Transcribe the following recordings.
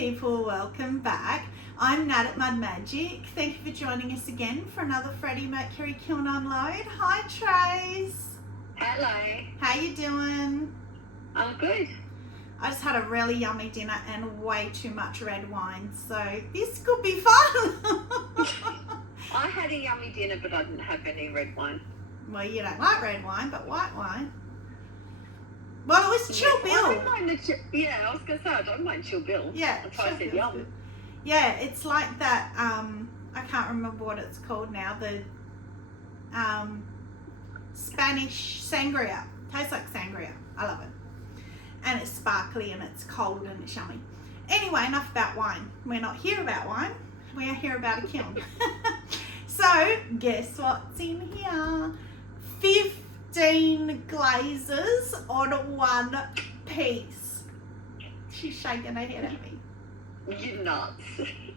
people, welcome back. I'm Nat at Mud Magic. Thank you for joining us again for another Freddie Mercury kiln unload. Hi Trace. Hello. How you doing? I'm good. I just had a really yummy dinner and way too much red wine, so this could be fun. I had a yummy dinner, but I didn't have any red wine. Well, you don't like red wine, but white wine. Well, it was Chill Bill. I don't mind I was going to say, I don't mind Chill Bill. Yeah, that's why I said yum. Good. Yeah, it's like that, I can't remember what it's called now, the Spanish sangria. Tastes like sangria. I love it. And it's sparkly and it's cold and it's yummy. Anyway, enough about wine. We're not here about wine. We are here about a kiln. So, guess what's in here? 15 glazes on one piece. She's shaking her head at me. You're nuts.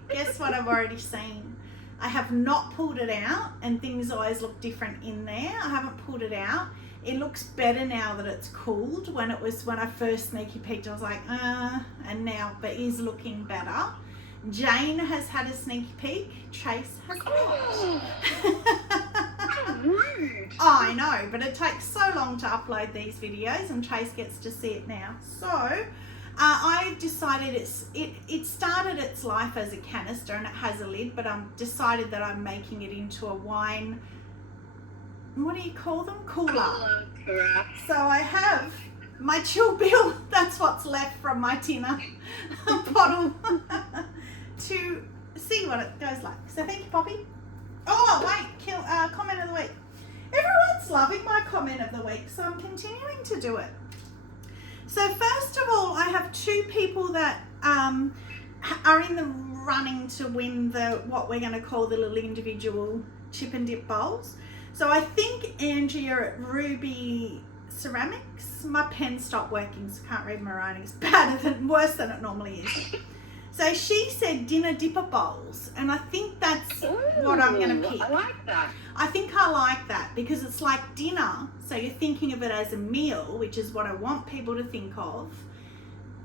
Guess what I've already seen? I have not pulled it out, and things always look different in there. I haven't pulled it out. It looks better now that it's cooled. When I first sneaky peeked, I was like, and now, but is looking better. Jane has had a sneaky peek. Trace has not. How rude. I know, but it takes so long to upload these videos, and Trace gets to see it now. So, I decided it started its life as a canister and it has a lid, but I've decided that I'm making it into a wine, what do you call them? Cooler. So I have my Chill Bill, that's what's left from my dinner bottle, to see what it goes like. So thank you, Poppy. Oh, wait, comment of the week. Everyone's loving my comment of the week, so I'm continuing to do it. So first of all, I have two people that are in the running to win what we're going to call the little individual chip and dip bowls. So I think Andrea at Ruby Ceramics, my pen stopped working, so I can't read my writing. It's worse than it normally is. So she said dinner dipper bowls, and I think that's what I'm going to pick. I like that. I think I like that because it's like dinner, so you're thinking of it as a meal, which is what I want people to think of,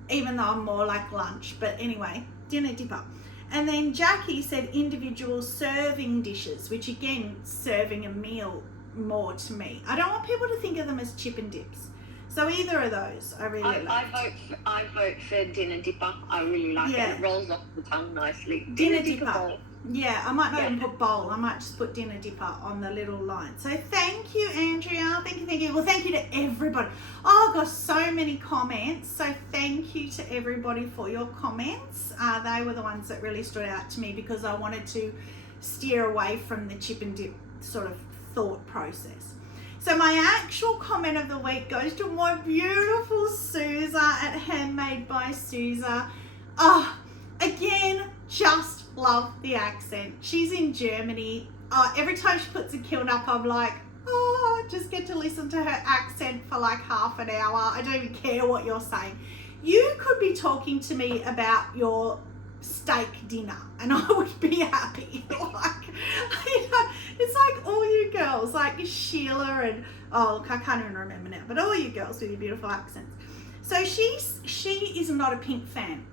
even though I'm more like lunch. But anyway, dinner dipper. And then Jackie said individual serving dishes, which again, serving a meal more to me. I don't want people to think of them as chip and dips. So either of those, I really like. I vote for dinner dipper. I really like it. It rolls off the tongue nicely. Dinner dipper bowl. Yeah, I might not even put bowl. I might just put dinner dipper on the little line. So thank you, Andrea. Thank you. Well, thank you to everybody. Oh, gosh, so many comments. So thank you to everybody for your comments. They were the ones that really stood out to me because I wanted to steer away from the chip and dip sort of thought process. So my actual comment of the week goes to my beautiful Susa at Handmade by Susa. Oh, again, just love the accent. She's in Germany. Every time she puts a kiln up, I'm like, oh, I just get to listen to her accent for like half an hour. I don't even care what you're saying. You could be talking to me about your steak dinner and I would be happy. Like, you know, it's like all you girls, like Sheila and, oh look, I can't even remember now, but all you girls with your beautiful accents. So she is not a Pink fan,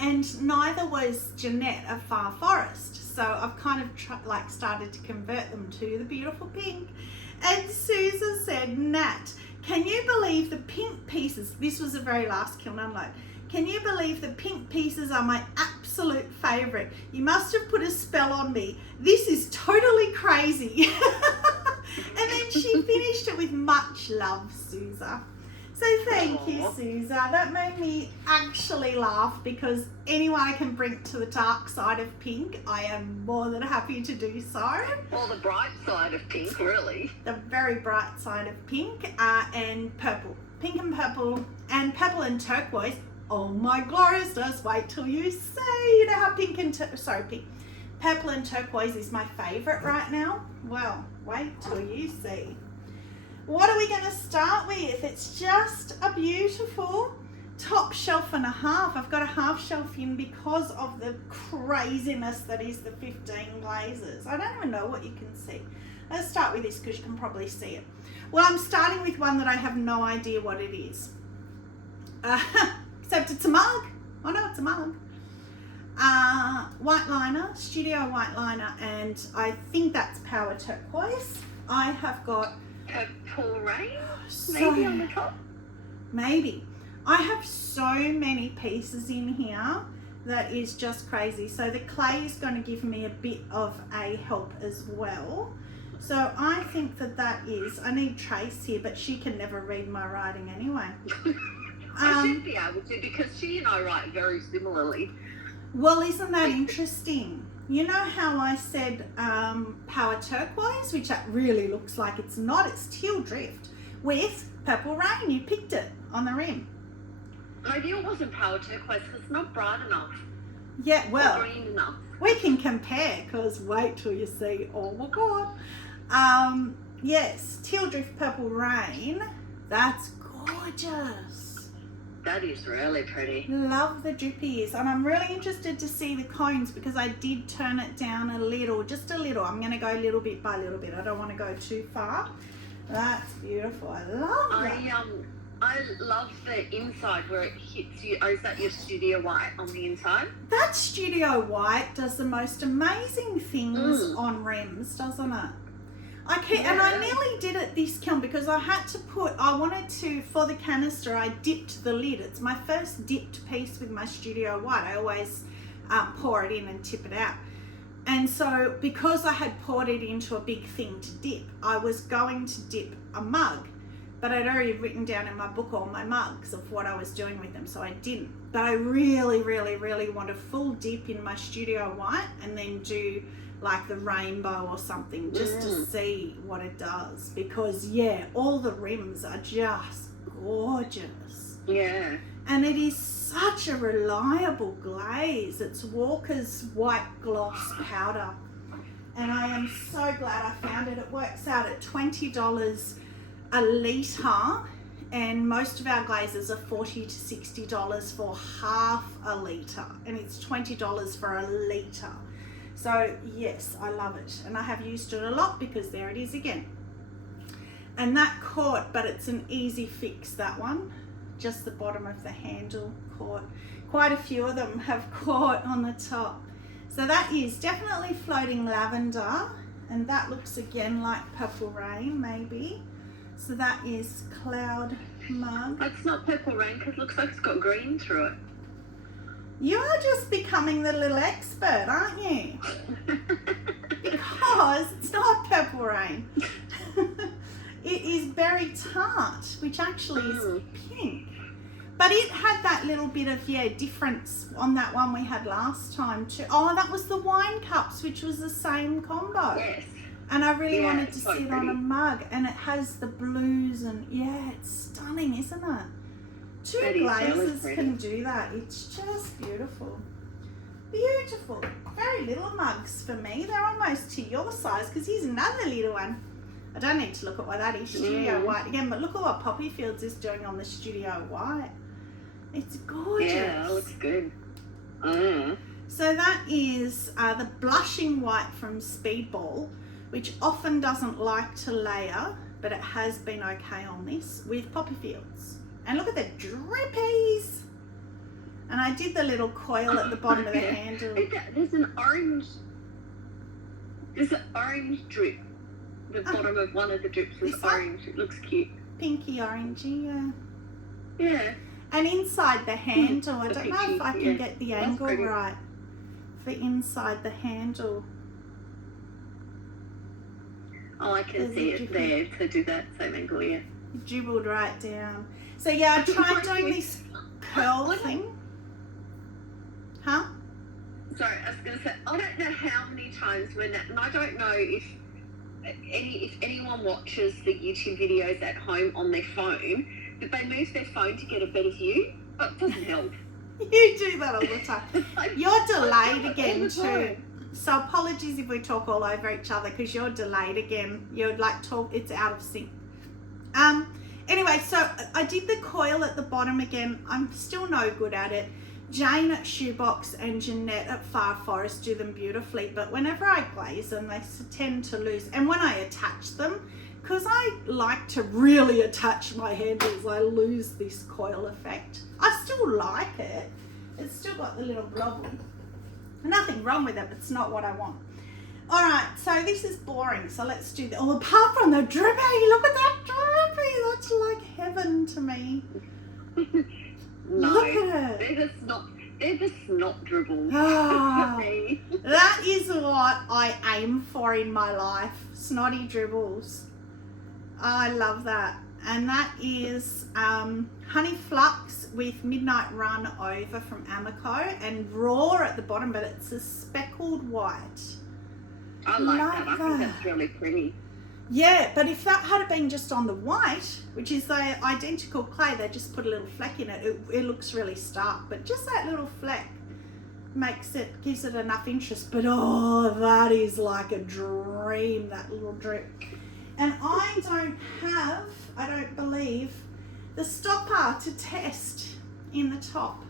and neither was Jeanette of Far Forest. So I've kind of started to convert them to the beautiful pink. And Susan said, Nat, can you believe the pink pieces? This was the very last kiln unload. Can you believe the pink pieces are my absolute favourite? You must have put a spell on me. This is totally crazy. And then she finished it with much love, Susa. So thank you, Susa. That made me actually laugh because anyone I can bring to the dark side of pink, I am more than happy to do so. Or the bright side of pink, really. The very bright side of pink and purple. Pink and purple and turquoise. Oh my gloriousness, wait till you see. You know how purple and turquoise is my favourite right now? Well, wait till you see. What are we going to start with? It's just a beautiful top shelf and a half. I've got a half shelf in because of the craziness that is the 15 glazes. I don't even know what you can see. Let's start with this because you can probably see it. Well, I'm starting with one that I have no idea what it is. Except it's a mug. Oh no, it's a mug. White liner, studio white liner, and I think that's Power Turquoise. I have got Purple Rain, so, maybe on the top. Maybe. I have so many pieces in here that is just crazy. So the clay is going to give me a bit of a help as well. So I think that is, I need Trace here, but she can never read my writing anyway. I should be able to, because she and I write very similarly. Well, isn't that interesting? You know how I said Power Turquoise, which that really looks like it's not, it's Teal Drift with Purple Rain. You picked it on the rim. Maybe it wasn't Power Turquoise because it's not bright enough. Yeah, well, or green enough. We can compare, because wait till you see, oh my God. Yes, Teal Drift Purple Rain, that's gorgeous. That is really pretty. Love the drippies, and I'm really interested to see the cones because I did turn it down a little, just a little. I'm going to go little bit by little bit. I don't want to go too far. That's beautiful. I love that. I love the inside where it hits you. Oh, is that your studio white on the inside? That studio white does the most amazing things on rims, doesn't it? And I nearly did it this kiln because I had to for the canister, I dipped the lid. It's my first dipped piece with my studio white. I always pour it in and tip it out. And so because I had poured it into a big thing to dip, I was going to dip a mug, but I'd already written down in my book all my mugs of what I was doing with them, so I didn't. But I really, really, really want a full dip in my studio white and then do like the rainbow or something just to see what it does, because yeah, all the rims are just gorgeous. Yeah. And it is such a reliable glaze. It's Walker's White Gloss Powder. And I am so glad I found it. It works out at $20 a litre, and most of our glazes are $40 to $60 for half a litre, and it's $20 for a litre. So yes, I love it, and I have used it a lot because there it is again. And that caught, but it's an easy fix, that one. Just the bottom of the handle caught. Quite a few of them have caught on the top. So that is definitely floating lavender, and that looks again like Purple Rain maybe. So that is Cloud Mug. It's not Purple Rain because it looks like it's got green through it. You're just becoming the little expert, aren't you? Because it's not Purple Rain. It is Berry Tart, which actually is pink. But it had that little bit of, difference on that one we had last time too. Oh, that was the wine cups, which was the same combo. Yes. And I really wanted to so see it on a mug, and it has the blues, and it's stunning, isn't it? Two glazes can do that. It's just beautiful. Beautiful. Very little mugs for me. They're almost to your size, because here's another little one. I don't need to look at what that is, Studio White again, but look at what Poppy Fields is doing on the Studio White. It's gorgeous. Yeah, it looks good. So that is the Blushing White from Speedball, which often doesn't like to layer, but it has been okay on this with Poppy Fields. And look at the drippies. And I did the little coil at the bottom of the handle. There's an orange drip. The bottom of one of the drips is orange. It looks cute. Pinky orangey, yeah. Yeah. And inside the handle, I don't know if I can get the angle right for inside the handle. Oh, I can see it there to do that same angle, yeah. It dribbled right down. So yeah, I tried doing this curl thing. Huh? Sorry, I was going to say, I don't know how many times and I don't know if anyone watches the YouTube videos at home on their phone, that they move their phone to get a better view, but it doesn't help. You do that all the time. You're delayed again too. So apologies if we talk all over each other, because you're delayed again. You're like it's out of sync. Anyway, so I did the coil at the bottom again. I'm still no good at it. Jane at Shoebox and Jeanette at Far Forest do them beautifully, but whenever I glaze them, they tend to lose. And when I attach them, because I like to really attach my handles, I lose this coil effect. I still like it. It's still got the little blob. Nothing wrong with it, but it's not what I want. All right, so this is boring, so let's do that. Oh, apart from the drippy, look at that drippy. That's like heaven to me. No, look at it. They're the snot dribbles. Ah, that is what I aim for in my life, snotty dribbles. I love that. And that is Honey Flux with Midnight Run Over from Amaco, and Raw at the bottom, but it's a speckled white. I like that. I think that's really pretty. Yeah, but if that had been just on the white, which is the identical clay, they just put a little fleck in it, it looks really stark. But just that little fleck gives it enough interest. But oh, that is like a dream, that little drip. And I don't believe, the stopper to test in the top.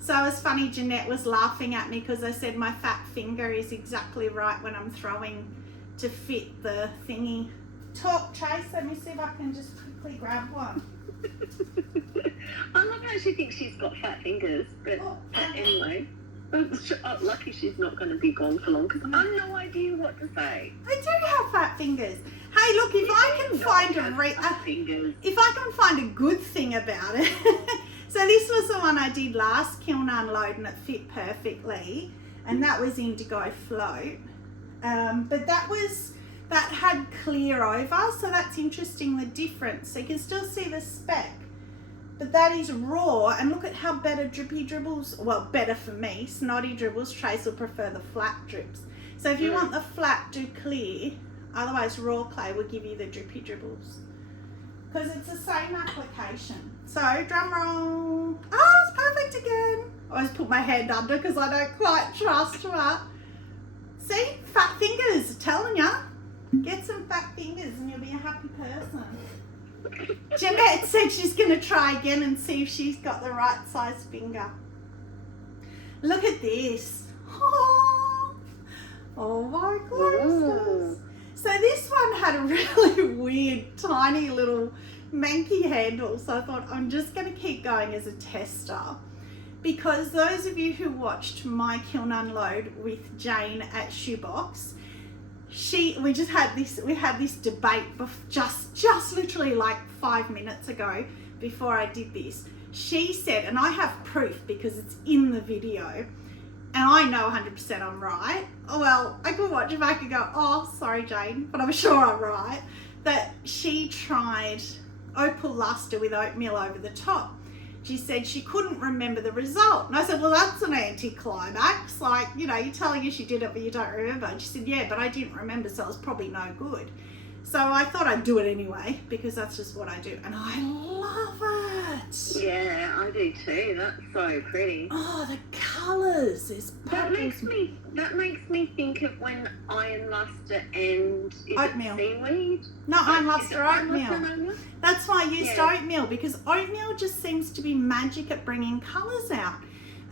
So it was funny, Jeanette was laughing at me because I said my fat finger is exactly right when I'm throwing to fit the thingy. Talk, Chase, let me see if I can just quickly grab one. I love how she thinks she's got fat fingers, but anyway. Lucky she's not going to be gone for long because I have no idea what to say. I do have fat fingers. Hey, look, if I can find a good thing about it. So this was the one I did last, kiln unload, and it fit perfectly, and that was Indigo Float. But that had clear over, so that's interesting, the difference. So you can still see the speck, but that is raw. And look at how better drippy dribbles, well, better for me, snotty dribbles. Trace will prefer the flat drips. So if you want the flat, do clear. Otherwise, raw clay will give you the drippy dribbles because it's the same application. So drum roll. Oh, it's perfect again. I always put my hand under because I don't quite trust her. See, fat fingers, telling ya. Get some fat fingers and you'll be a happy person. Jeanette said she's going to try again and see if she's got the right size finger. Look at this. Oh my goodness. So this one had a really weird, tiny little manky handle. So I thought I'm just going to keep going as a tester. Because those of you who watched my kiln unload with Jane at Shoebox, we had this debate just literally like 5 minutes ago before I did this. She said, and I have proof because it's in the video, and I know 100% I'm right. Oh well, I could watch it back and go, oh, sorry Jane, but I'm sure I'm right, that she tried opal luster with oatmeal over the top. She said she couldn't remember the result. And I said, well, that's an anticlimax. Like, you know, you're telling us you did it, but you don't remember. And she said, yeah, but I didn't remember, so it was probably no good. So I thought I'd do it anyway, because that's just what I do. And I love it. Yeah, I do too. That's so pretty. Oh, the colours. There's That makes me think of when iron luster and oatmeal. Seaweed? No, iron luster, oatmeal. Oatmeal. That's why I used oatmeal, because oatmeal just seems to be magic at bringing colours out.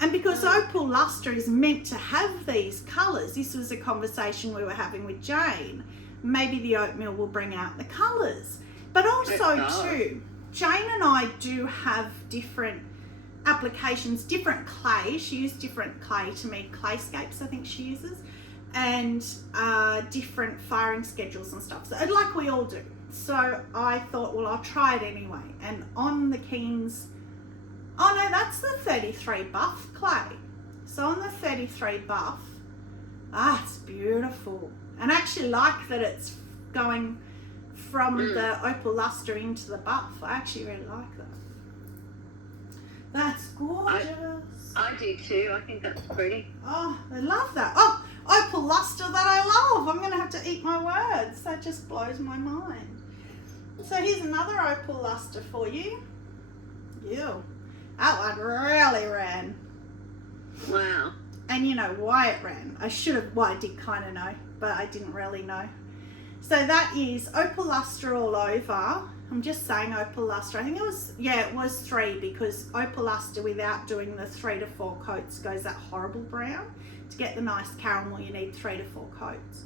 And because opal luster is meant to have these colours, this was a conversation we were having with Jane, maybe the oatmeal will bring out the colours. But also too, Jane and I do have different applications, different clay. She used different clay to make clayscapes, I think she uses, and different firing schedules and stuff. So like we all do. So I thought, well, I'll try it anyway. And on the Keane's, oh no, that's the 33 buff clay. So on the 33 buff, it's beautiful. And I actually like that it's going from the opal luster into the buff. I actually really like that. That's gorgeous. I do too. I think that's pretty. Oh, I love that. Oh, opal luster that I love. I'm going to have to eat my words. That just blows my mind. So here's another opal luster for you. Ew. That one really ran. Wow. And you know why it ran. I did kind of know, but I didn't really know. So that is opal luster all over. I'm just saying opal luster. I think it was 3, because opal luster without doing the 3 to 4 coats goes that horrible brown. To get the nice caramel, you need 3 to 4 coats.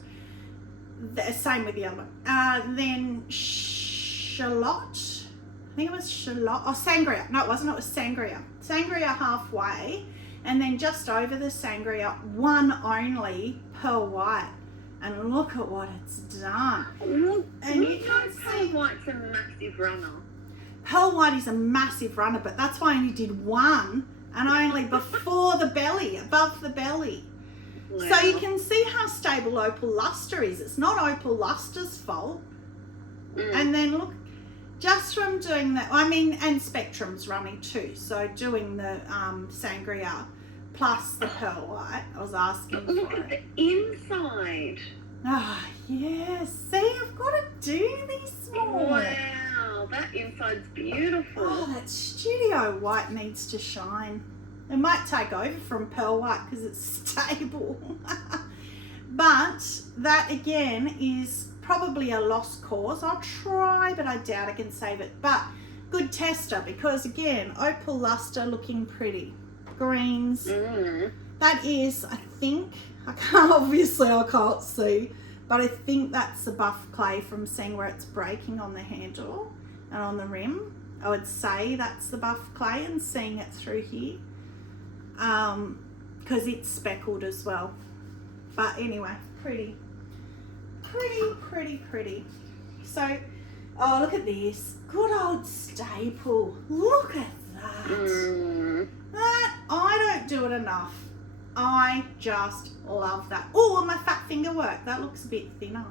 Same with the other one. Then shallot. I think it was shallot. Oh, sangria. No, it wasn't. It was sangria. Sangria halfway. And then just over the sangria, one only, pearl white. And look at what it's done. And you can Pearl White's a massive runner. Pearl white is a massive runner, but that's why I only did one, and only before the belly, above the belly. Wow. So you can see how stable opal luster is. It's not opal luster's fault. And then look, just from doing that, I mean, and Spectrum's running too. So doing the sangria plus the pearl white, I was asking Look for at it. the inside. Ah, yes. See, I've got to do these more. Wow, that inside's beautiful. Oh, that studio white needs to shine. It might take over from pearl white because it's stable. But that again is probably a lost cause. I'll try, but I doubt I can save it. But good tester, because again, opal luster looking pretty. Greens. That is, I think, I can't see, but I think that's the buff clay from seeing where it's breaking on the handle and on the rim. I would say that's the buff clay and seeing it through here. Because it's speckled as well. But anyway, pretty. So, oh, look at this. Good old staple. Look at that. That, I don't do it enough. I just love that. Oh, and my fat finger work. That looks a bit thinner.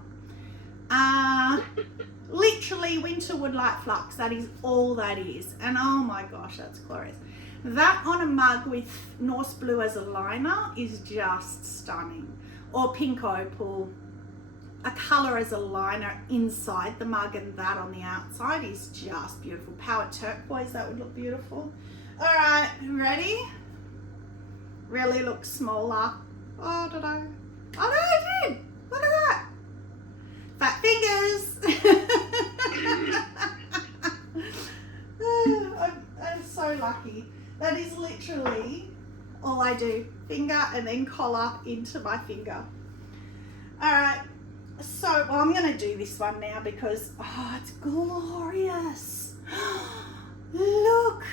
Literally Winterwood Light Flux. That is all that is. And oh my gosh, that's glorious. That on a mug with Norse Blue as a liner is just stunning. Or pink opal. A colour as a liner inside the mug and that on the outside is just beautiful. Power turquoise, that would look beautiful. All right, ready? Really looks smaller. Oh, did I? Oh, no, I did. Look at that. Fat fingers. I'm so lucky. That is literally all I do. Finger and then collar into my finger. All right. So, well, I'm going to do this one now because, oh, it's glorious. Look.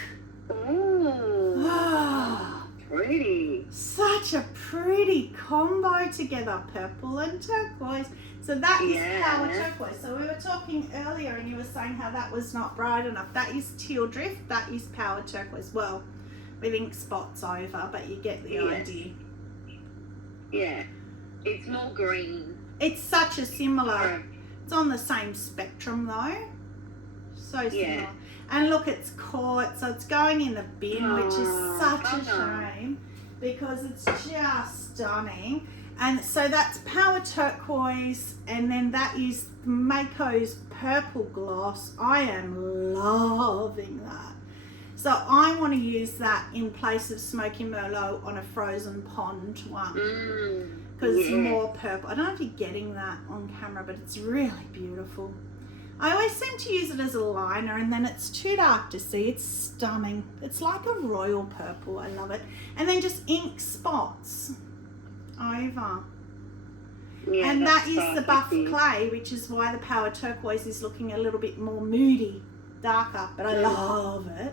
Oh, pretty. Such a pretty combo together, purple and turquoise. So that is power turquoise. So we were talking earlier and you were saying how that was not bright enough. That is teal drift. That is power turquoise. Well, with ink spots over, but you get the idea. Yeah. It's more green. It's such a similar, it's on the same spectrum though. So similar. Yeah. And look, it's caught, so it's going in the bin, which is such a shame because it's just stunning. And so that's power turquoise, and then that is Mayco's purple gloss. I am loving that. So I want to use that in place of Smoky Merlot on a frozen pond one. Because it's more purple. I don't know if you're getting that on camera, but it's really beautiful. I always seem to use it as a liner and then it's too dark to see. It's stunning. It's like a royal purple. I love it. And then just ink spots over. Yeah, and that is the buff clay, which is why the power turquoise is looking a little bit more moody, darker. But I love it.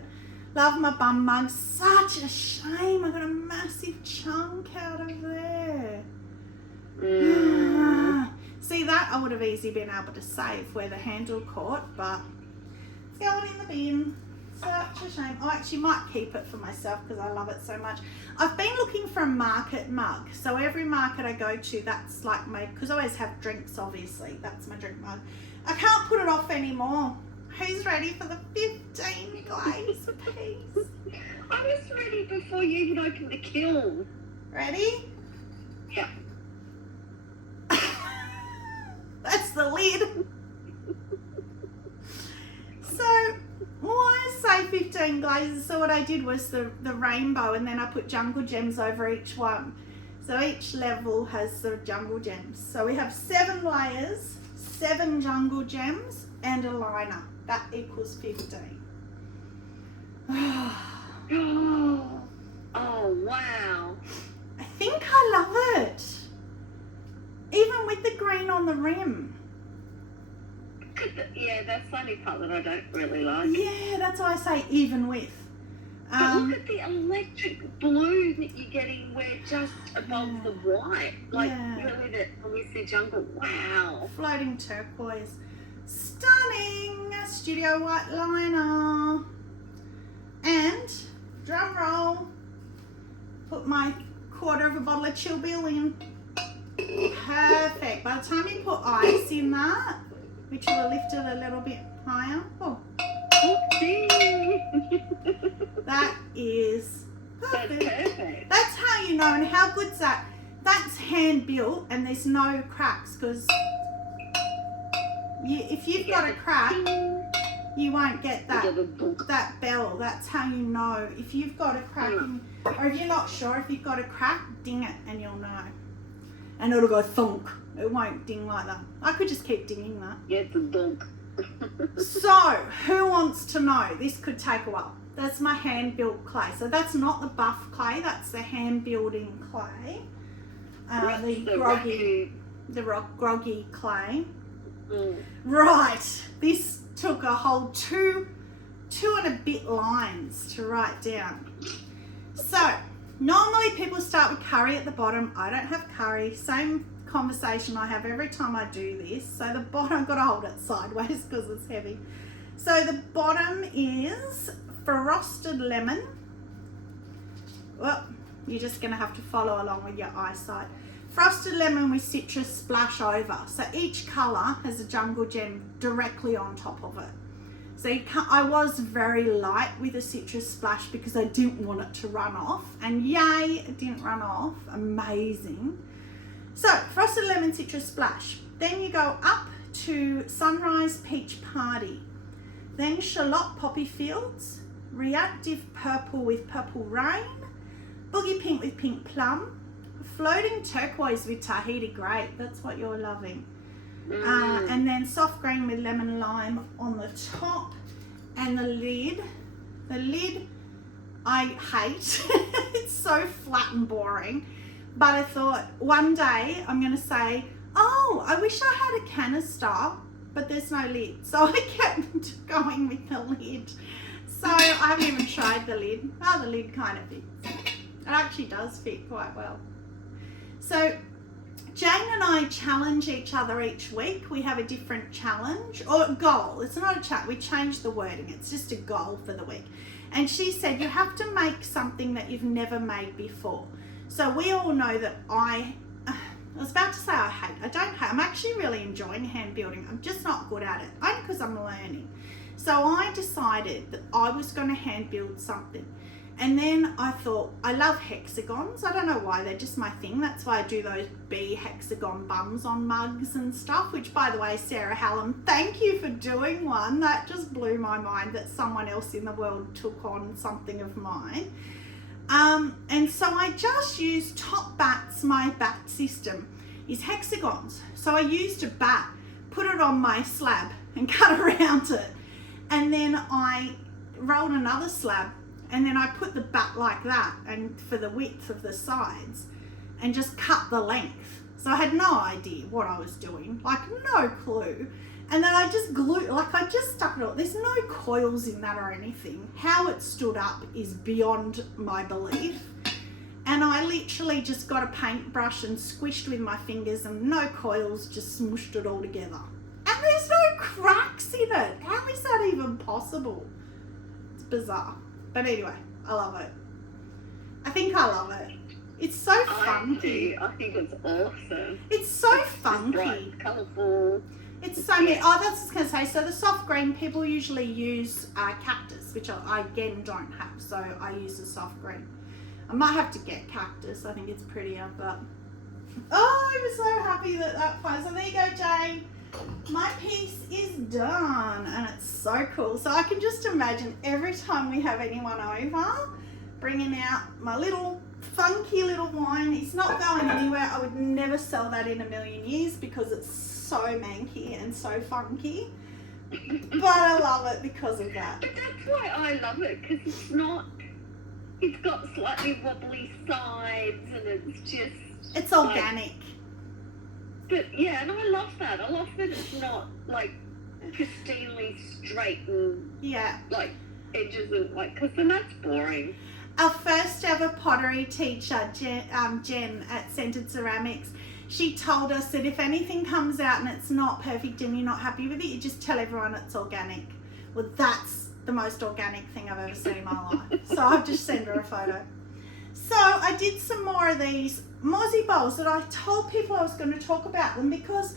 Love my bum mug. Such a shame. I got a massive chunk out of there. See, that I would have easily been able to save where the handle caught, but it's going in the bin. Such a shame. I actually might keep it for myself because I love it so much. I've been looking for a market mug. So every market I go to, that's like my, because I always have drinks, obviously. That's my drink mug. I can't put it off anymore. Who's ready for the 15 glaze piece? I was ready before you even opened the kiln. Ready? Yeah. That's the lid. So, why I say 15 glazes? So what I did was the rainbow, and then I put jungle gems over each one. So each level has the jungle gems. So we have 7 layers, 7 jungle gems, and a liner. That equals 15. Oh, wow. I think I love it. Even with the green on the rim. Yeah, that's the only part that I don't really like. Yeah, that's why I say even with. But look at the electric blue that you're getting where just above the white. Like, really, that obviously jungle. Wow. Floating turquoise. Stunning. Studio white liner. And, drum roll, put my quarter of a bottle of Chill Bill in. Perfect. By the time you put ice in that, which will have lifted a little bit higher. Oh. That is perfect. That's perfect. That's how you know, and how good's that? That's hand built and there's no cracks, because if you've got a crack, you won't get that bell. That's how you know. If you've got a crack, or if you're not sure if you've got a crack, ding it and you'll know. And it'll go thunk. It won't ding like that. I could just keep dinging that. Yeah, it's a dunk. So, who wants to know? This could take a while. That's my hand-built clay. So that's not the buff clay. That's the hand-building clay. The groggy clay. Right. This took a whole two and a bit lines to write down. So, normally people start with curry at the bottom. I don't have curry. Same conversation I have every time I do this. So the bottom, I've got to hold it sideways because it's heavy. So the bottom is frosted lemon. Well, you're just going to have to follow along with your eyesight. Frosted lemon with citrus splash over. So each colour has a jungle gem directly on top of it. So I was very light with a citrus splash because I didn't want it to run off. And yay, it didn't run off. Amazing. So, frosted lemon citrus splash. Then you go up to Sunrise Peach Party. Then Shallot Poppy Fields. Reactive Purple with Purple Rain. Boogie Pink with Pink Plum. Floating Turquoise with Tahiti Grape. That's what you're loving. And then Soft Green with Lemon Lime on the top. And the lid. The lid I hate. It's so flat and boring. But I thought one day I'm going to say, oh, I wish I had a canister, but there's no lid. So I kept going with the lid. So I haven't even tried the lid. Oh, the lid kind of fits. It actually does fit quite well. So Jane and I challenge each other each week. We have a different challenge or goal. It's not a chat. We change the wording. It's just a goal for the week. And she said, you have to make something that you've never made before. So we all know that I was about to say I don't hate. I'm actually really enjoying hand building. I'm just not good at it, only because I'm learning. So I decided that I was going to hand build something. And then I thought, I love hexagons. I don't know why, they're just my thing. That's why I do those bee hexagon bums on mugs and stuff, which, by the way, Sarah Hallam, thank you for doing one. That just blew my mind that someone else in the world took on something of mine. And so I just used top bats. My bat system is hexagons. So I used a bat, put it on my slab and cut around it. And then I rolled another slab and then I put the bat like that and for the width of the sides and just cut the length. So I had no idea what I was doing, like no clue. And then I just glued, like I just stuck it all. There's no coils in that or anything. How it stood up is beyond my belief. And I literally just got a paintbrush and squished with my fingers and no coils, just smooshed it all together. And there's no cracks in it. How is that even possible? It's bizarre. But anyway, I love it. I think I love it. It's so funky. I think it's awesome. It's so funky. Bright, colourful. It's so many. Oh, that's what I was going to say. So the soft green, people usually use cactus, which I again don't have. So I use the soft green. I might have to get cactus. I think it's prettier. But oh, I'm so happy that fine. So there you go, Jane. My piece is done, and it's so cool. So I can just imagine every time we have anyone over, bringing out my little funky little wine. It's not going anywhere. I would never sell that in a million years because it's so manky and so funky, but I love it because of that. But that's why I love it, because it's got slightly wobbly sides and it's organic. But yeah, and I love that. I love that it's not like pristinely straight and yeah, like edges and like, because then that's boring. Our first ever pottery teacher, Jen at Centered Ceramics, she told us that if anything comes out and it's not perfect and you're not happy with it, you just tell everyone it's organic. Well, that's the most organic thing I've ever seen in my life. So I've just sent her a photo. So I did some more of these mozzie bowls that I told people I was going to talk about them because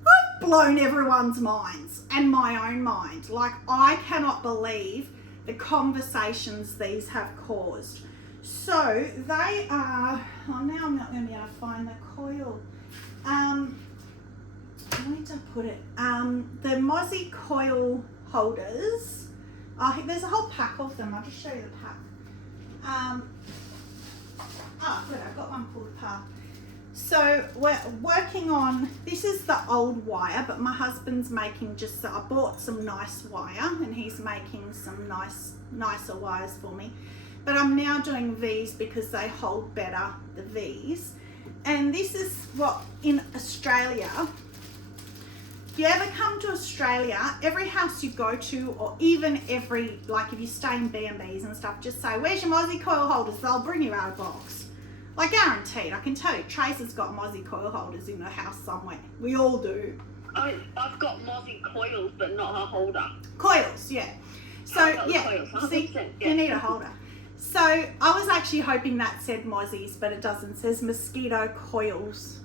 I've blown everyone's minds and my own mind. Like, I cannot believe the conversations these have caused. So they are, oh, now I'm not going to be able to find the coil. Where did I put it? The mozzie coil holders. Oh, there's a whole pack of them. I'll just show you the pack. Good, I've got one pulled apart. So we're working on, this is the old wire, but my husband's making just, I bought some nice wire and he's making some nicer wires for me. But I'm now doing these because they hold better, the V's. And this is what, in Australia, if you ever come to Australia, every house you go to, or even every, like if you stay in B&Bs and stuff, just say, where's your mozzie coil holders? They'll bring you out a box. Like, guaranteed, I can tell you, Trace has got mozzie coil holders in the house somewhere. We all do. I've got mozzie coils, but not a holder. Coils, yeah. So, yeah, coils, see, yeah. you need a holder. So, I was actually hoping that said mozzies, but it doesn't. It says Mosquito coils.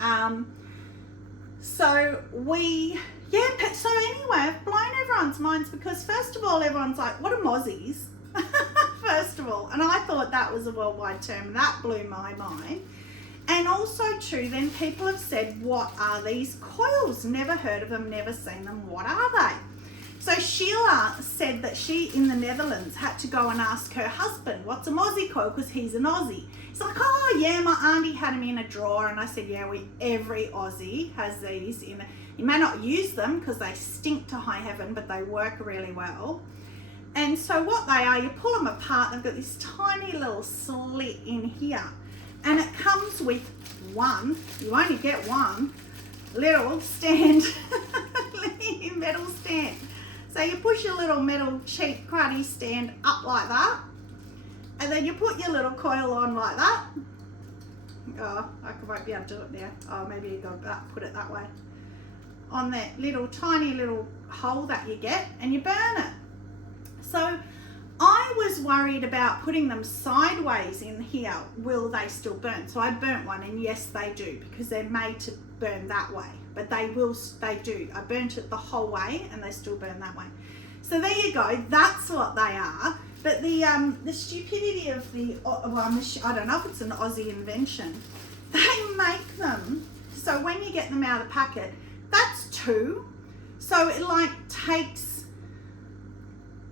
So, so anyway, I've blown everyone's minds because, first of all, everyone's like, what are mozzies? First of all, and I thought that was a worldwide term. That blew my mind. And also too, then people have said, what are these coils? Never heard of them, never seen them. What are they? So Sheila said that she, in the Netherlands, had to go and ask her husband, what's a mozzie coil? Because he's an Aussie. He's like, oh yeah, my auntie had them in a drawer. And I said, yeah, every Aussie has these in. You may not use them because they stink to high heaven, but they work really well. And so what they are, you pull them apart, they've got this tiny little slit in here. And it comes with one, you only get one, little stand, metal stand. So you push your little metal cheap cruddy stand up like that. And then you put your little coil on like that. Oh, I won't be able to do it now. Oh, maybe you got to put it that way. On that little tiny little hole that you get, and you burn it. So I was worried about putting them sideways in here. Will they still burn? So I burnt one, and yes, they do, because they're made to burn that way. But they do. I burnt it the whole way, and they still burn that way. So there you go. That's what they are. But the stupidity of I don't know if it's an Aussie invention. They make them so when you get them out of the packet, that's two. So it like takes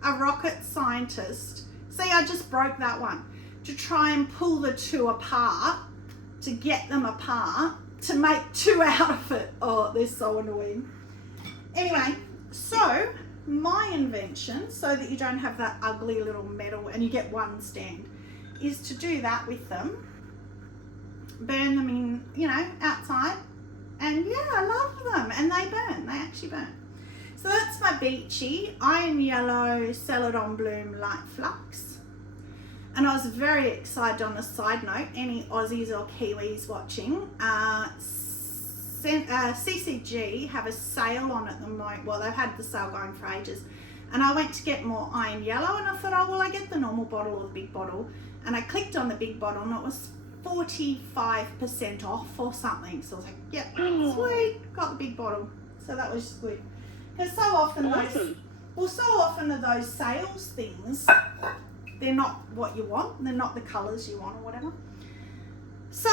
a rocket scientist, see, I just broke that one, to try and pull the two apart, to get them apart, to make two out of it. Oh, they're so annoying. Anyway, so my invention, so that you don't have that ugly little metal and you get one stand, is to do that with them, burn them in, outside, and yeah, I love them, and they actually burn. So that's my beachy iron yellow celadon bloom light flux. And I was very excited. On a side note, any Aussies or Kiwis watching, CCG have a sale on at the moment. Well, they've had the sale going for ages. And I went to get more iron yellow, and I thought, oh, well, I get the normal bottle or the big bottle. And I clicked on the big bottle, and it was 45% off or something. So I was like, yep, sweet, got the big bottle. So that was good. Because so often those sales things, they're not what you want. They're not the colours you want or whatever. So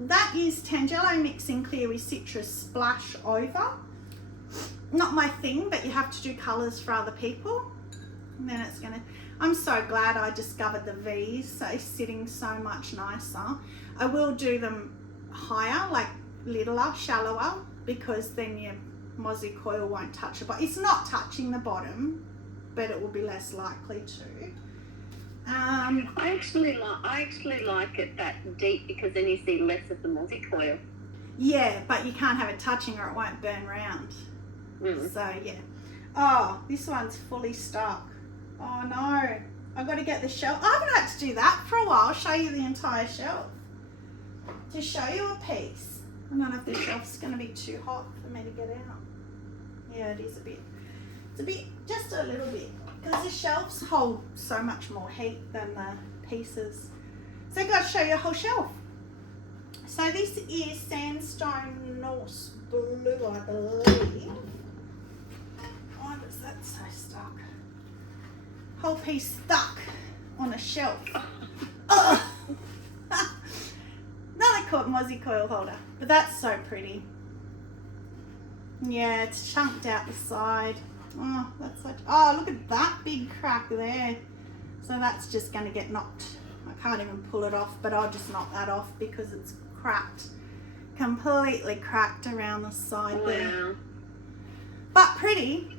that is Tangelo mixing clear with citrus splash over. Not my thing, but you have to do colours for other people. And then it's gonna, I'm so glad I discovered the V's, so it's sitting so much nicer. I will do them higher, like littler, shallower, because then your mozzie coil won't touch it. But it's not touching the bottom, but it will be less likely to. I actually like it that deep, because then you see less of the mozzie coil. Yeah, but you can't have it touching or it won't burn round. Mm. So yeah. Oh, this one's fully stuck. Oh no, I've got to get the shelf. I haven't had to do that for a while. I'll show you the entire shelf. To show you a piece. I don't know if the shelf's going to be too hot for me to get out. Yeah, it is a bit. It's a bit, just a little bit. Because the shelves hold so much more heat than the pieces. So I've got to show you a whole shelf. So this is sandstone Norse blue, I believe. Why was that so stuck? Whole piece stuck on a shelf. Oh. Another Mosquito coil holder, but that's so pretty. Yeah, it's chunked out the side. Oh, that's such. Oh, look at that big crack there. So that's just going to get knocked. I can't even pull it off, but I'll just knock that off because it's cracked, completely cracked around the side there. But pretty.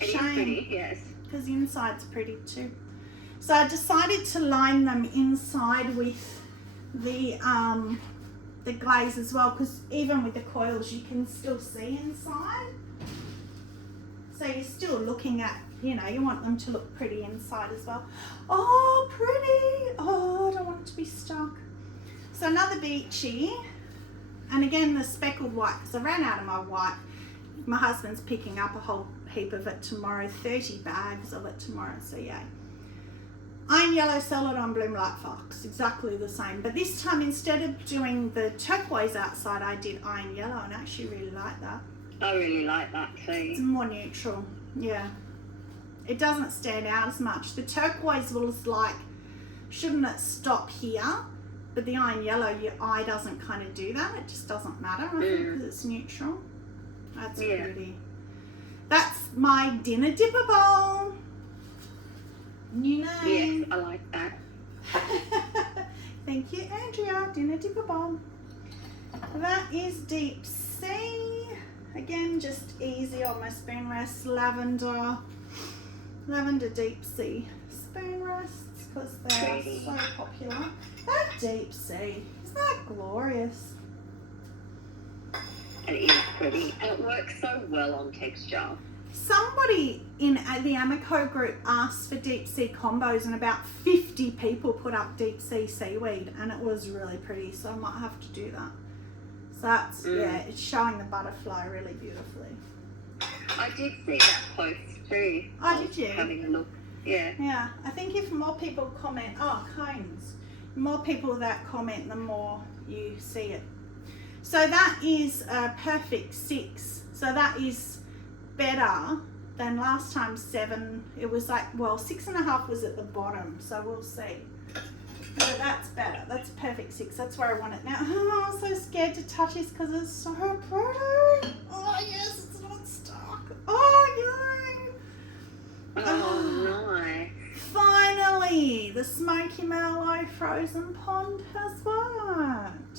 It is pretty, yes. Because the inside's pretty too. So I decided to line them inside with the glaze as well, because even with the coils you can still see inside. So you're still looking at, you know, you want them to look pretty inside as well. Oh, pretty. Oh, I don't want it to be stuck. So another beachy, and again the speckled white, because I ran out of my white. My husband's picking up a whole heap of it tomorrow, 30 bags of it tomorrow, so yay. Iron yellow celadon bloom light fox, exactly the same. But this time, instead of doing the turquoise outside, I did iron yellow, and I actually really like that. I really like that too. It's more neutral, yeah. It doesn't stand out as much. The turquoise was like, shouldn't it stop here? But the iron yellow, your eye doesn't kind of do that. It just doesn't matter, I think, because it's neutral. That's pretty. That's my dinner dipper bowl. New name. Yes, I like that. Thank you, Andrea. Dinner dipper bowl. That is deep sea. Again, just easy on my spoon rests. Lavender deep sea spoon rests because they are so popular. That deep sea, isn't that glorious? It is pretty, and it works so well on texture. Somebody in the Amaco group asked for deep sea combos, and about 50 people put up deep sea seaweed, and it was really pretty, so I might have to do that. So that's, yeah, it's showing the butterfly really beautifully. I did see that post too. Oh, did you? Having a look, yeah. Yeah, I think if more people comment, cones, the more people that comment, the more you see it. So that is a perfect 6. So that is better than last time 7. It was like, well, 6.5 was at the bottom, so we'll see. But that's better. That's a perfect 6. That's where I want it now. Oh, I'm so scared to touch this because it's so pretty. Oh yes, it's not stuck. Oh yay! Oh, nice. Finally, the Smoky Mallow frozen pond has worked.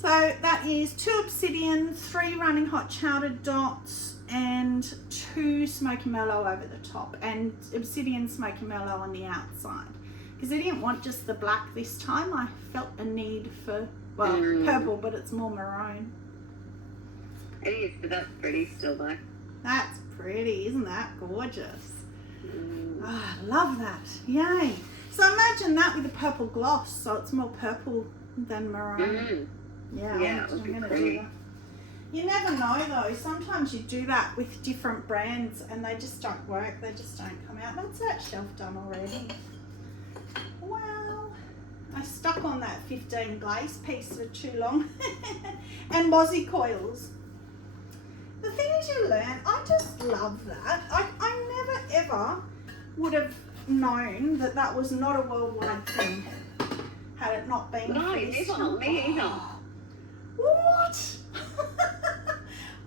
So that is 2 obsidian, 3 running hot chowder dots, and 2 smoky mallow over the top, and obsidian smoky mallow on the outside. Because I didn't want just the black this time. I felt a need for, well, purple, but it's more maroon. It is, but that's pretty still though. That's pretty, isn't that gorgeous? Oh, I love that. Yay. So imagine that with a purple gloss, so it's more purple than maroon. Yeah, I'm going to do that. You never know though, sometimes you do that with different brands and they just don't work, they just don't come out. That's that shelf done already. Wow, I stuck on that 15 glaze piece for too long. And Mosquito coils. The things you learn, I just love that. I never ever would have known that that was not a worldwide thing had it not been for this. No, not me either. What?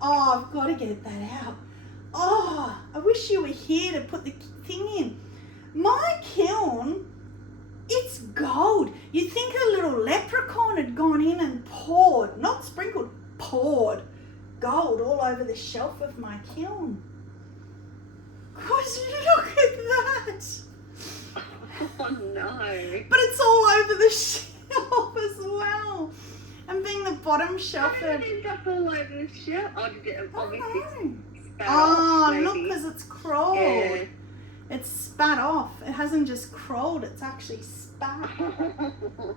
Oh, I've got to get that out. Oh, I wish you were here to put the thing in. My kiln, it's gold. You'd think a little leprechaun had gone in and poured, not sprinkled, poured gold all over the shelf of my kiln. Because look at that. Oh no. But it's all over the shelf as well. And being the bottom shelf. How did it end up all over the shelf? Oh, did it obviously spat Oh, off, look, maybe. because it's crawled. Yeah. It's spat off. It hasn't just crawled, it's actually spat. And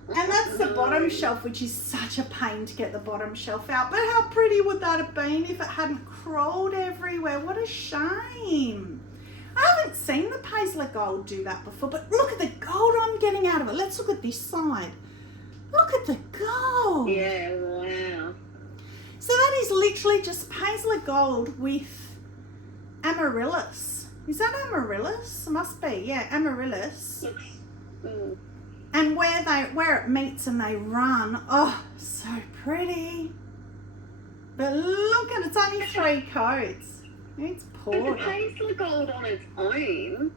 that's the bottom shelf, which is such a pain to get the bottom shelf out. But how pretty would that have been if it hadn't crawled everywhere? What a shame. I haven't seen the Paisley Gold do that before, but look at the gold I'm getting out of it. Let's look at this side. Look at the gold. Yeah, wow. So that is literally just Paisley Gold with amaryllis. Is that amaryllis? It must be, yeah, amaryllis. And where it meets and they run, oh, so pretty. But look at it, it's only 3 coats. It's But the poured. Paisley Gold on its own,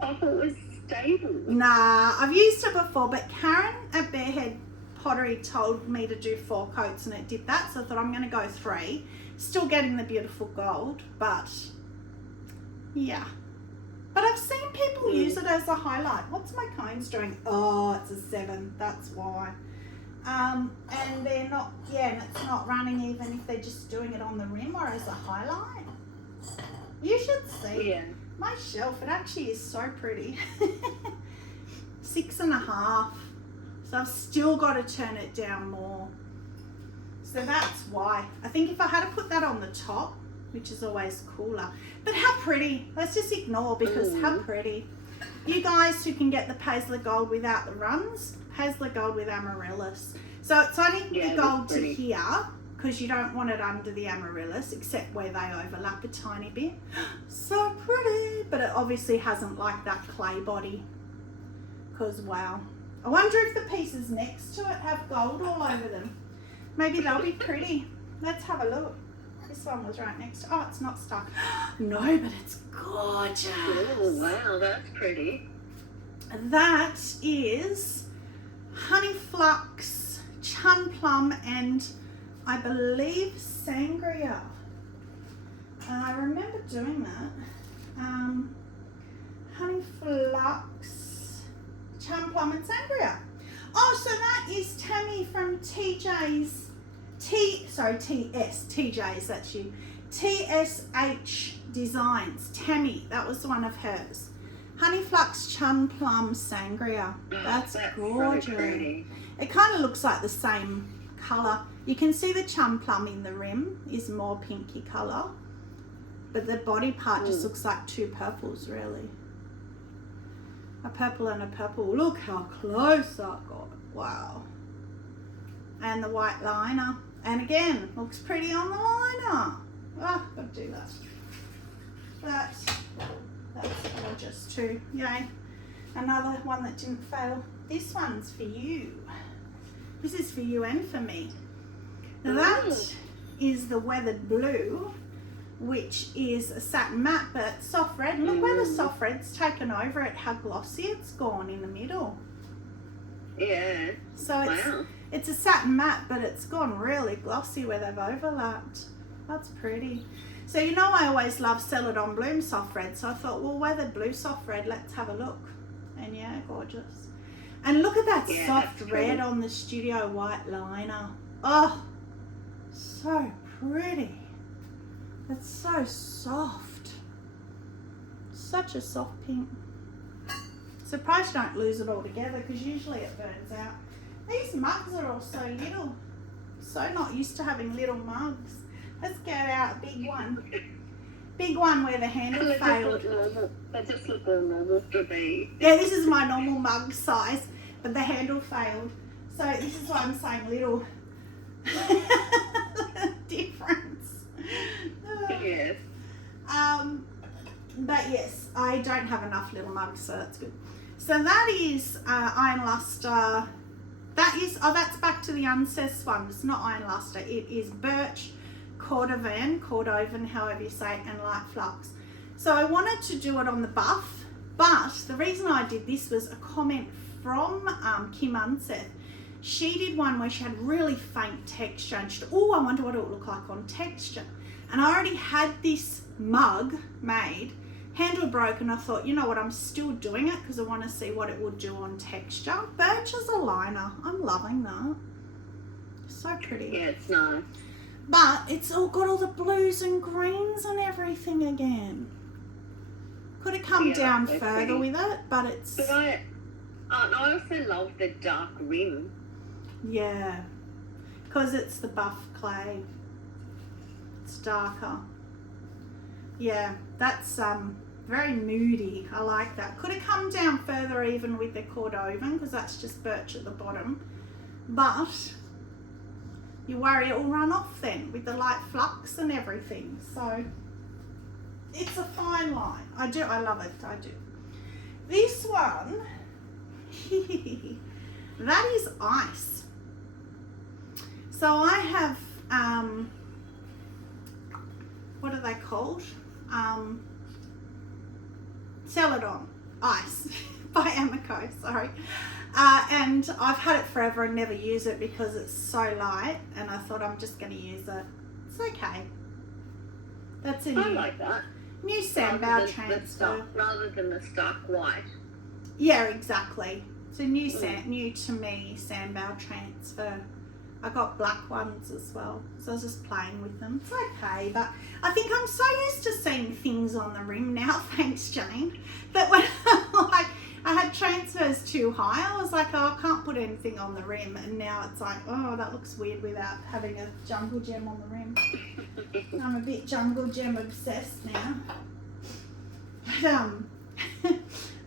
I thought was stable. Nah, I've used it before, but Karen at Barehead Pottery told me to do 4 coats and it did that, so I thought I'm going to go 3. Still getting the beautiful gold, but yeah. But I've seen people use it as a highlight. What's my cones doing? Oh, it's a 7, that's why. And they're not, yeah, and it's not running even if they're just doing it on the rim or as a highlight. You should see. Yeah. My shelf, it actually is so pretty. 6.5. So I've still got to turn it down more. So that's why. I think if I had to put that on the top, which is always cooler. But how pretty. Let's just ignore because how pretty. You guys who can get the Paisley Gold without the runs, Paisley Gold with amaryllis. So it's only the gold to here because you don't want it under the amaryllis except where they overlap a tiny bit. So pretty. But it obviously hasn't like that clay body because wow. I wonder if the pieces next to it have gold all over them. Maybe they'll be pretty. Let's have a look. This one was right next to, oh, it's not stuck. No, but it's gorgeous. Oh, wow, that's pretty. That is honey flux, chun plum, and I believe sangria. I remember doing that. Honey flux, chun plum, and sangria. Oh, so that is Tammy from TJ's. TJ's, that's you. TSH Designs. Tammy, that was one of hers. Honey Flux Chun Plum Sangria. That's gorgeous. Really it kind of looks like the same colour. You can see the Chun Plum in the rim is more pinky colour. But the body part just looks like 2 purples, really. A purple and a purple. Look how close I got. Wow. And the white liner. And again, looks pretty on the liner. Ah, got to do that. That's gorgeous too. Yay. Another one that didn't fail. This one's for you. This is for you and for me. Now that is the Weathered Blue, which is a satin matte, but soft red. Look where the soft red's taken over it, how glossy it's gone in the middle. Yeah. So it's a satin matte, but it's gone really glossy where they've overlapped. That's pretty. So you know I always love Celadon Bloom soft red, so I thought, well, Weathered Blue soft red, let's have a look. And yeah, gorgeous. And look at that soft red on the Studio White liner. Oh, so pretty. It's so soft. Such a soft pink. Surprised you don't lose it all together because usually it burns out. These mugs are all so little. So not used to having little mugs. Let's get out a big one. Big one where the handle failed. They just look all normal to me. Yeah, this is my normal mug size, but the handle failed. So this is why I'm saying little. Difference. Yes. But yes, I don't have enough little mugs, so that's good. So that is iron luster. That is, oh, that's back to the uncessed one. It's not iron luster. It is birch, cordovan, however you say it, and light flux. So I wanted to do it on the buff, but the reason I did this was a comment from Kim Unseth. She did one where she had really faint texture and she said, oh, I wonder what it would look like on texture. And I already had this mug made, handle broke, and I thought, you know what, I'm still doing it because I want to see what it would do on texture. Birch as a liner. I'm loving that. So pretty. Yeah, it's nice. But it's all got all the blues and greens and everything again. Could have come down further pretty. with it, but it's... But I also love the dark rim. Yeah, because it's the buff clay. It's darker. Yeah, that's very moody. I like that. Could have come down further even with the Cordovan, because that's just birch at the bottom. But you worry it will run off then with the light flux and everything. So it's a fine line. I love it. I do. This one, that is ice. So I have, what are they called? Celadon ice by Amaco, sorry. And I've had it forever and never use it because it's so light, and I thought I'm just going to use it. It's okay. That's a I like that. new sandbar transfer. Rather than the stark white. Yeah, exactly. It's a new new to me sandbar transfer. I got black ones as well, so I was just playing with them. It's okay, but I think I'm so used to seeing things on the rim now, thanks Jane, that when like I had transfers too high, I was like, oh, I can't put anything on the rim, and now it's like, oh, that looks weird without having a jungle gem on the rim. I'm a bit jungle gem obsessed now.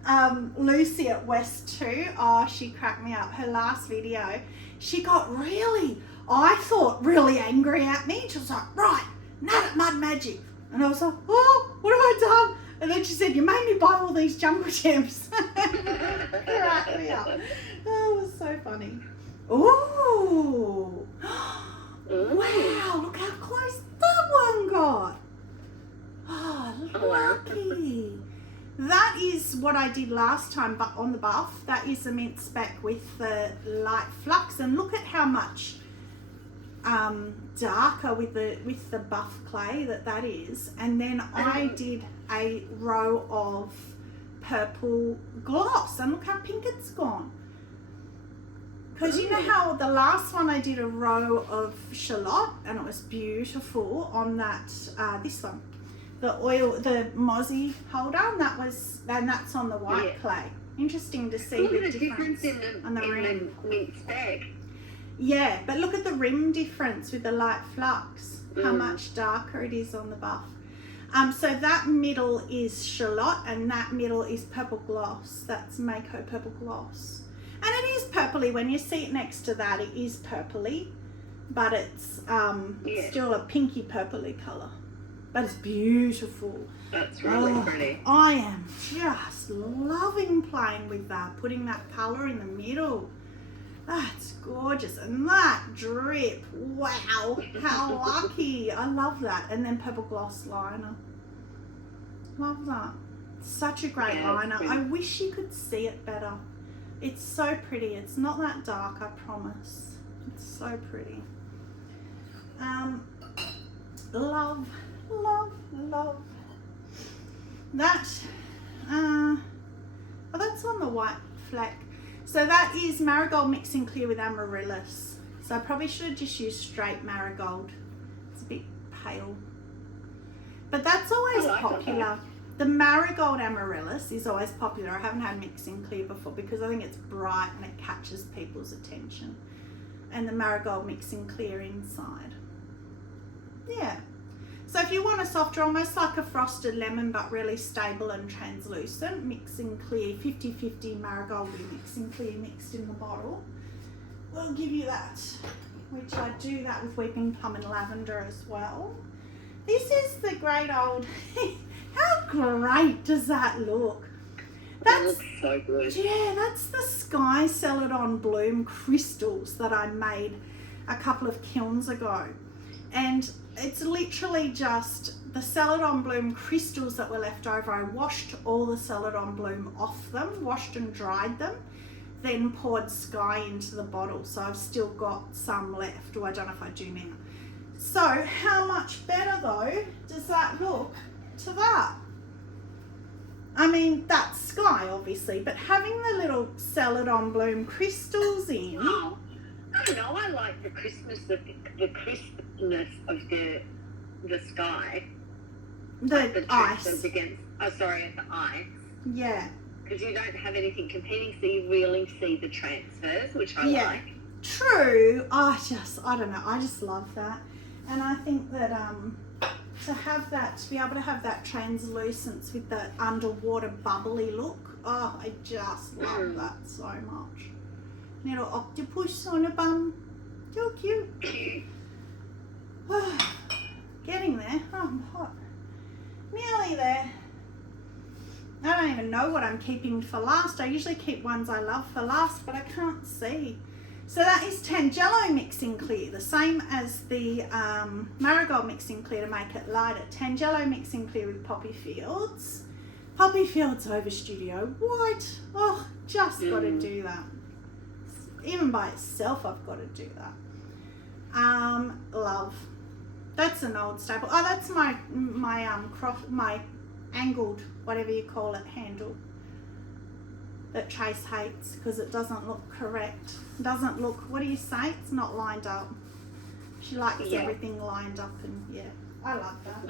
But Lucy at West 2, oh, she cracked me up. Her last video, she got really, I thought, really angry at me. She was like, right, nut at mud magic. And I was like, oh, what have I done? And then she said, you made me buy all these jungle gems. Cracked me up. Oh, it was so funny. Ooh. Wow, look how close that one got. Oh, lucky. That is what I did last time, but on the buff. That is the mint spec with the light flux, and look at how much darker with the buff clay that is. And then I did a row of purple gloss, and look how pink it's gone. Because you know how the last one I did a row of shallot, and it was beautiful on that this one. The oil, the mozzie holder, and that's on the white clay. Interesting to see the difference on the rim. The mint spec. Yeah, but look at the rim difference with the light flux. How much darker it is on the buff. So that middle is shallot, and that middle is purple gloss. That's Mayco purple gloss, and it is purpley. When you see it next to that, it is purpley, but it's still a pinky purpley colour. But it's beautiful. That's really pretty. I am just loving playing with that, putting that colour in the middle. That's gorgeous. And that drip, wow, how lucky. I love that. And then purple gloss liner. Love that. Such a great liner. I wish you could see it better. It's so pretty. It's not that dark, I promise. It's so pretty. Love. That that's on the white fleck. So that is marigold mixing clear with amaryllis. So I probably should have just used straight marigold. It's a bit pale, but that's always popular. The marigold amaryllis is always popular. I haven't had mixing clear before because I think it's bright and it catches people's attention. And the marigold mixing clear inside. Yeah. So if you want a softer, almost like a frosted lemon, but really stable and translucent, mixing clear, 50-50 marigold with mixing clear mixed in the bottle, we'll give you that, which I do that with weeping plum and lavender as well. This is the great old, how great does that look? That looks so good. Yeah, that's the Sky Celadon Bloom crystals that I made a couple of kilns ago. And it's literally just the Celadon Bloom crystals that were left over. I washed all the Celadon Bloom off them, washed and dried them, then poured Sky into the bottle. So I've still got some left, or I don't know if I do now. So how much better though does that look to that? I mean, that's Sky obviously, but having the little Celadon Bloom crystals in, Oh, don't know. I like the crispness of the sky. The the ice. against. Oh, sorry, the ice. Yeah. Because you don't have anything competing, so you really see the transfers, which I like. True. I don't know. I just love that, and I think that to be able to have that translucence with the underwater bubbly look. Oh, I just love that so much. Little octopus on a bum. So cute. Getting there. Oh, I'm hot. Nearly there. I don't even know what I'm keeping for last. I usually keep ones I love for last, but I can't see. So that is Tangelo mixing clear, the same as the Marigold mixing clear to make it lighter. Tangelo mixing clear with Poppy Fields. Poppy Fields over Studio White. Oh, just got to do that. Even by itself, I've got to do that. Love. That's an old staple. Oh, that's my angled, whatever you call it, handle that Chase hates because it doesn't look correct. It doesn't look, what do you say? It's not lined up. She likes everything lined up, and I love that.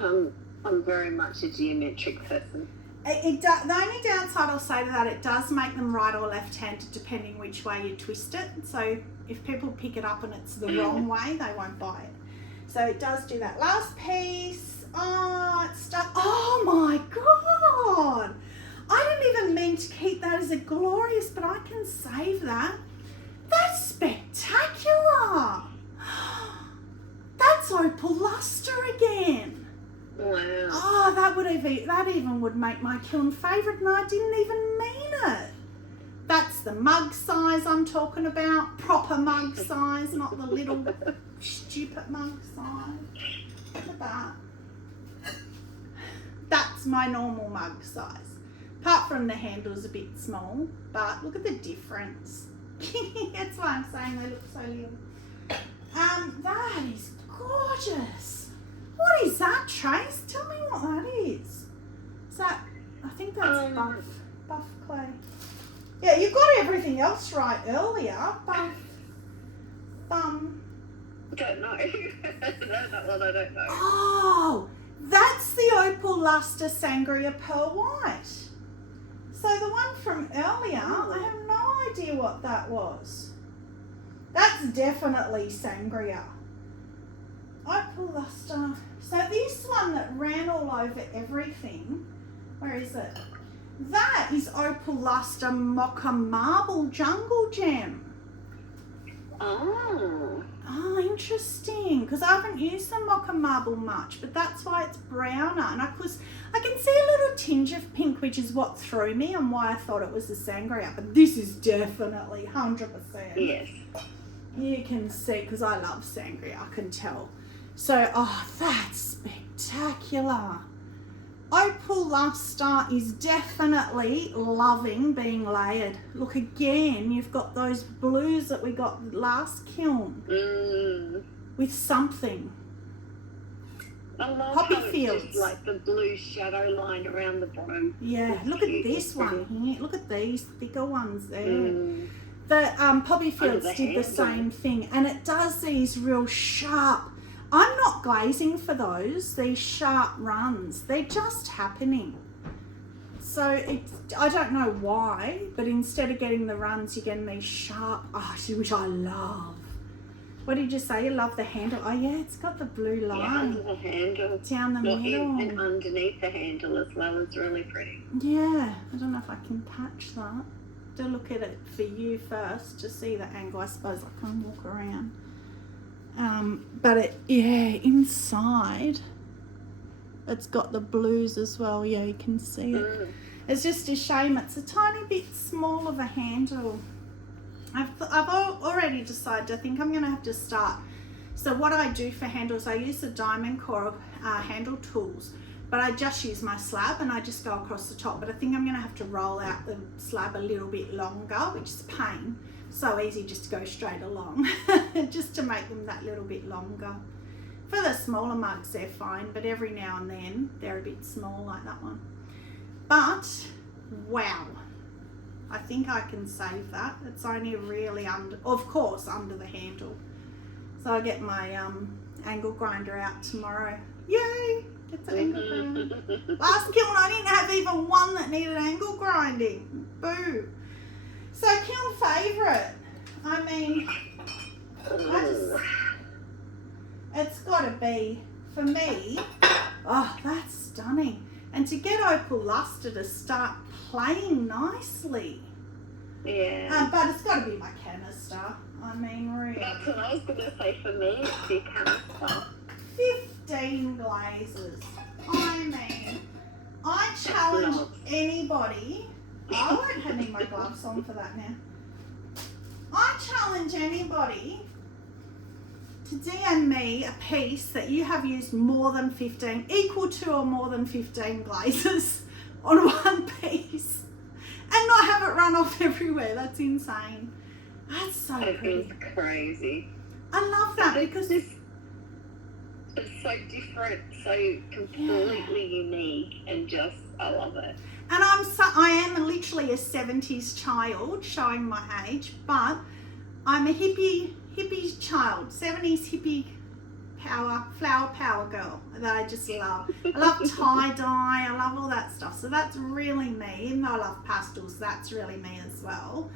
I'm very much a geometric person. The only downside I'll say to that, it does make them right or left-handed depending which way you twist it. So if people pick it up and it's the wrong way, they won't buy it. So it does do that. Last piece. Oh, it's stuck. Oh my God. I didn't even mean to keep that as a glorious, but I can save that. That's spectacular. That's opal luster again. Wow. Oh, that even would make my kiln favourite, and I didn't even mean it. That's the mug size I'm talking about. Proper mug size, not the little stupid mug size. Look at that. That's my normal mug size. Apart from the handle's a bit small, but look at the difference. That's why I'm saying they look so little. That is gorgeous. What is that, Trace? Tell me what that is. Is that, I think that's buff clay. Yeah, you got everything else right earlier. Don't know. That one I don't know. Oh, that's the opal luster sangria pearl white. So the one from earlier, I have no idea what that was. That's definitely sangria. Opal luster. So this one that ran all over everything, where is it? That is opal luster mocha marble jungle gem. Oh, interesting. Because I haven't used the mocha marble much, but that's why it's browner. And I can see a little tinge of pink, which is what threw me and why I thought it was the sangria. But this is definitely 100%. Yes. You can see, because I love sangria, I can tell. So, oh, that's spectacular. Opal luster is definitely loving being layered. Look again, you've got those blues that we got last kiln with something. I love Poppy how it's Fields. just like the blue shadow line around the bottom. Yeah, It's look at cute. this one here. Look at these thicker ones there. The Poppy Fields did the same thing, and it does these real sharp. I'm not glazing for those, these sharp runs. They're just happening. So I don't know why, but instead of getting the runs, you're getting these sharp, which I love. What did you say? You love the handle? Oh yeah, it's got the blue line. Yeah, under the handle. Down the middle. And underneath the handle as well. It's really pretty. Yeah, I don't know if I can catch that. To look at it for you first to see the angle. I suppose I can walk around. But inside it's got the blues as well. Yeah, you can see it. It's just a shame it's a tiny bit small of a handle. I've already decided, I think I'm going to have to start. So what I do for handles, I use the diamond core handle tools, but I just use my slab and I just go across the top. But I think I'm going to have to roll out the slab a little bit longer, which is a pain. So easy just to go straight along, just to make them that little bit longer. For the smaller mugs, they're fine, but every now and then they're a bit small like that one. But wow, I think I can save that. It's only really under, of course, under the handle. So I'll get my angle grinder out tomorrow. Yay! Get the angle grinder. Last kiln, I didn't have even one that needed angle grinding. Boo. So kiln favourite. I mean, it's got to be, for me, oh, that's stunning. And to get Opal Luster to start playing nicely. Yeah. But it's got to be my canister. I mean, really. That's what I was going to say for me. It's the canister. 15 glazes. I mean, I challenge anybody. I won't have any my gloves on for that now. I challenge anybody to DM me a piece that you have used more than 15, equal to or more than 15 glazes on one piece, and not have it run off everywhere. That's insane. That's so pretty. It is crazy. I love that because it's so different, so completely unique, and just, I love it. And I am literally a 70s child, showing my age, but I'm a hippie child, 70s hippie flower power girl that I just love. I love tie-dye, I love all that stuff. So that's really me. Even though I love pastels, that's really me as well.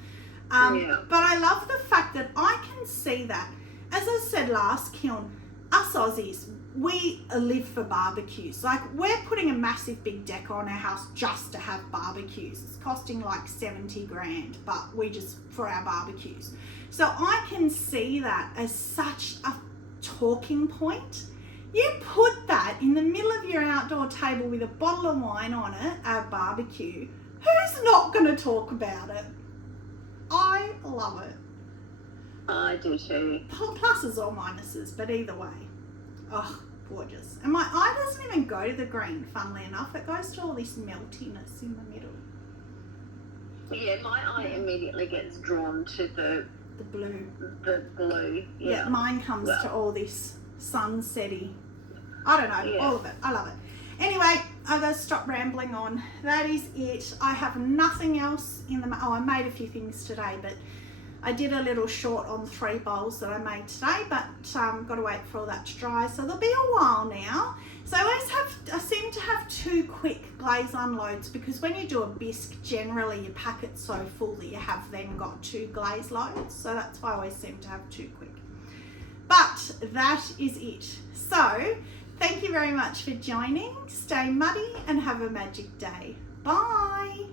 But I love the fact that I can see that. As I said last kiln, us Aussies, we live for barbecues. Like, we're putting a massive big decor on our house just to have barbecues. It's costing like 70 grand, but we just, for our barbecues. So I can see that as such a talking point. You put that in the middle of your outdoor table with a bottle of wine on it at a barbecue. Who's not going to talk about it? I love it. I do too. Pluses or minuses, but either way. Oh, gorgeous. And my eye doesn't even go to the green, funnily enough. It goes to all this meltiness in the middle. Yeah, my eye immediately gets drawn to the blue. The blue, yeah. Mine comes to all this sunsetty. I don't know, all of it. I love it. Anyway, I gotta stop rambling on. That is it. I have nothing else in the... Oh, I made a few things today, but I did a little short on 3 bowls that I made today, but got to wait for all that to dry. So there'll be a while now. So I seem to have 2 quick glaze unloads, because when you do a bisque, generally you pack it so full that you have then got 2 glaze loads. So that's why I always seem to have 2 quick. But that is it. So thank you very much for joining. Stay muddy and have a magic day. Bye.